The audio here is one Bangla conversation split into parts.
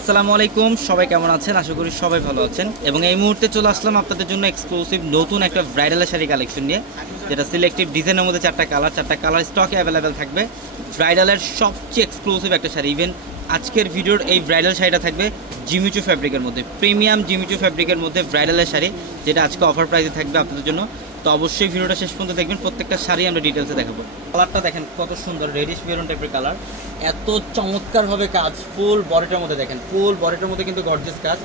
আসসালামু আলাইকুম, সবাই কেমন আছেন? আশা করি সবাই ভালো আছেন। এবং এই মুহূর্তে চলে আসলাম আপনাদের জন্য এক্সক্লুসিভ নতুন একটা ব্রাইডাল শাড়ি কালেকশন নিয়ে, যেটা সিলেক্টিভ ডিজাইনের মধ্যে চারটা কালার স্টকে অ্যাভেলেবেল থাকবে। ব্রাইডালের সবচেয়ে এক্সক্লুসিভ একটা শাড়ি। ইভেন আজকের ভিডিওর এই ব্রাইডাল শাড়িটা থাকবে জিমিচু ফ্যাব্রিকের মধ্যে, প্রিমিয়াম জিমিচু ফ্যাব্রিকের মধ্যে ব্রাইডালের শাড়ি, যেটা আজকে অফার প্রাইসে থাকবে আপনাদের জন্য। তো অবশ্যই ভিডিওটা শেষ পর্যন্ত দেখবেন, প্রত্যেকটা শাড়ি আমরা ডিটেলসে দেখাবো। কালারটা দেখেন কত সুন্দর, রেডিশ মেরুন টাইপের কালার, এত চমৎকারভাবে কাজ। ফুল বডিটার মধ্যে দেখেন, ফুল বডিটার মধ্যে কিন্তু গর্জিয়াস কাজ,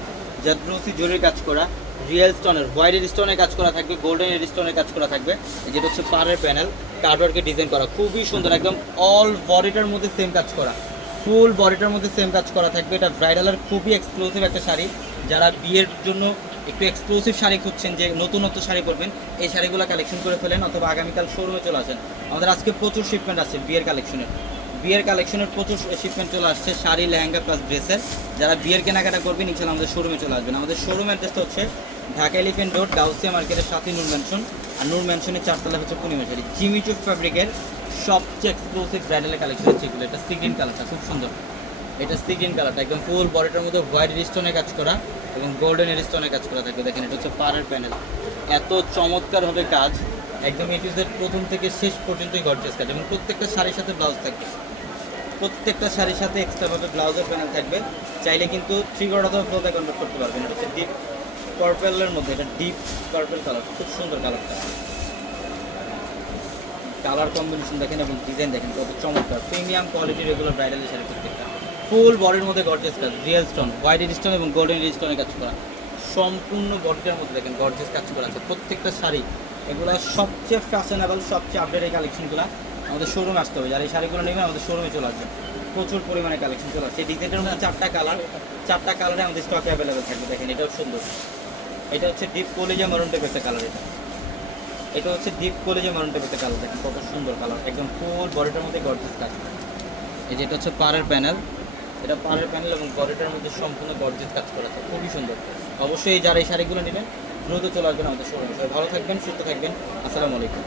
জাদ্রসি জরির কাজ করা, রিয়েল স্টোনের, হোয়াইট স্টোনের কাজ করা থাকবে, গোল্ডেন স্টোনের কাজ করা থাকবে। যেটা হচ্ছে পাড়ের প্যানেল, কার্ডওয়ার্কে ডিজাইন করা, খুবই সুন্দর, একদম অল বডিটার মধ্যে সেম কাজ করা, ফুল বডিটার মধ্যে সেম কাজ করা থাকবে। এটা ব্রাইডালের খুবই এক্সক্লুসিভ একটা শাড়ি। যারা বিয়ের জন্য একটু এক্সক্লুসিভ শাড়ি খুঁজছেন, যে নতুনত্ব শাড়ি পরবেন, এই শাড়িগুলো কালেকশন করে ফেলেন, অথবা আগামীকাল শোরুমে চলে আসেন। আমাদের আজকে প্রচুর শিপমেন্ট আছে বিয়ের কালেকশনের প্রচুর শিপমেন্ট চলে আসছে, শাড়ি, লেহেঙ্গা প্লাস ড্রেসের। যারা বিয়ের কেনাকাটা করবেন ইনশাল্লাহ আমাদের শোরুমে চলে আসবেন। আমাদের শোরুম অ্যাড্রেসটা হচ্ছে ঢাকা এলিফেন্ট রোড, গাউসিয়া মার্কেটের সাথে নূর ম্যানশন, আর নূর ম্যানশনের 4 তলা হচ্ছে পূর্ণিমা শাড়ি। জিমিচু ফ্যাব্রিকের সবচেয়ে এক্সক্লুসিভ ব্রাইডালের কালেকশন হচ্ছে এগুলো। এটা সি গ্রিন কালারটা খুব সুন্দর, এটা সি গ্রিন কালারটা একদম ফুল বডিটার মধ্যে হোয়াইট স্টোনের কাজ করা এবং গোল্ডেন স্টোনের কাজ করা থাকবে। দেখেন এটা হচ্ছে পাড়ের প্যানেল, এত চমৎকারভাবে কাজ, একদম এ টু জেড প্রথম থেকে শেষ পর্যন্তই গর্জিয়াস কাজ। এবং প্রত্যেকটা শাড়ির সাথে ব্লাউজ থাকবে, প্রত্যেকটা শাড়ির সাথে এক্সট্রাভাবে ব্লাউজের প্যানেল থাকবে। চাইলে কিন্তু 3/4 অথবা ফ্লোতে কনভার্ট করতে পারবেন। এটা হচ্ছে ডিপ পার্পেলের মধ্যে, এটা ডিপ পার্পেল কালার, খুব সুন্দর কালারটা। কালার কম্বিনেশন দেখেন এবং ডিজাইন দেখেন কত চমৎকার, প্রিমিয়াম কোয়ালিটির রেগুলার ব্রাইডালের শাড়ি প্রত্যেকটা। ফুল বডির মধ্যে গর্জিয়াস কাজ, রিয়েল স্টোন, হোয়াইট স্টোন এবং গোল্ডেন স্টোনের কাজ করা, সম্পূর্ণ বডিটার মধ্যে দেখেন গর্জিয়াস কাজ করা আছে প্রত্যেকটা শাড়ি। এগুলো সবচেয়ে ফ্যাশনেবল, সবচেয়ে আপডেট এই কালেকশনগুলো আমাদের শোরুমে আসতে হবে। যারা এই শাড়িগুলো নেবেন আমাদের শোরুমে চলে আসবে, প্রচুর পরিমাণে কালেকশন চলে আসছে। এই ডিজাইনের মধ্যে চারটা কালারে আমাদের স্টকে অ্যাভেলেবেল থাকবে। দেখেন এটাও সুন্দর, এটা হচ্ছে ডিপ কলিজা মারুন টাইপের একটা কালার। এটা হচ্ছে ডিপ কলিজা মারুন টাইপের একটা কালার, দেখেন কত সুন্দর কালার, একদম ফুল বডিটার মধ্যে গর্জিয়াস কাজ। এই যেটা হচ্ছে পাড়ের প্যানেল, এটা পাড়ের প্যানেল এবং বডিটার মধ্যে সম্পূর্ণ গর্জিয়াস কাজ করা আছে, খুবই সুন্দর। অবশ্যই যারা এই শাড়িগুলো নেবেন দ্রুত চলে আসবেন আমাদের শোরুমে। সবাই ভালো থাকবেন, সুস্থ থাকবেন, আসসালামু আলাইকুম।